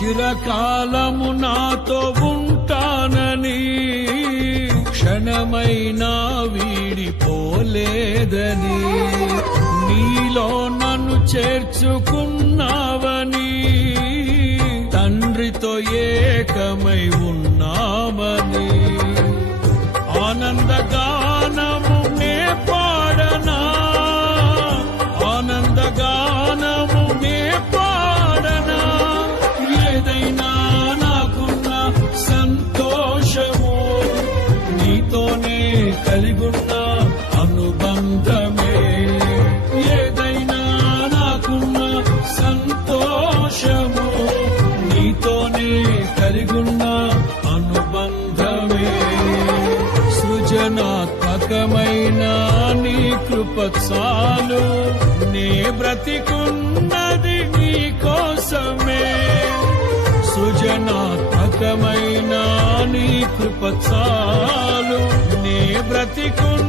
చిరకాలము నాతో ఉంటానని, క్షణమైనా వీడిపోలేదని, నీలో నన్ను చేర్చుకున్నావని, తండ్రితో ఏకమై ఉన్నామని, ఆనందగానము నే పాడనా, ఆనందగానము నే పాడనా, ఏదైనా నాకున్న సంతోషము నీతోనే కలిగున్న అనుబంధమే, ఏదైనా నాకున్న సంతోషము నీతోనే కలిగున్న అనుబంధమే. సృజనాత్మకమైన నీ కృప చాలు, నే బ్రతికున్నది నీ కోసమే. సృజనాత్మకమైన నీ కృప చాలు, నే బ్రతికున్నది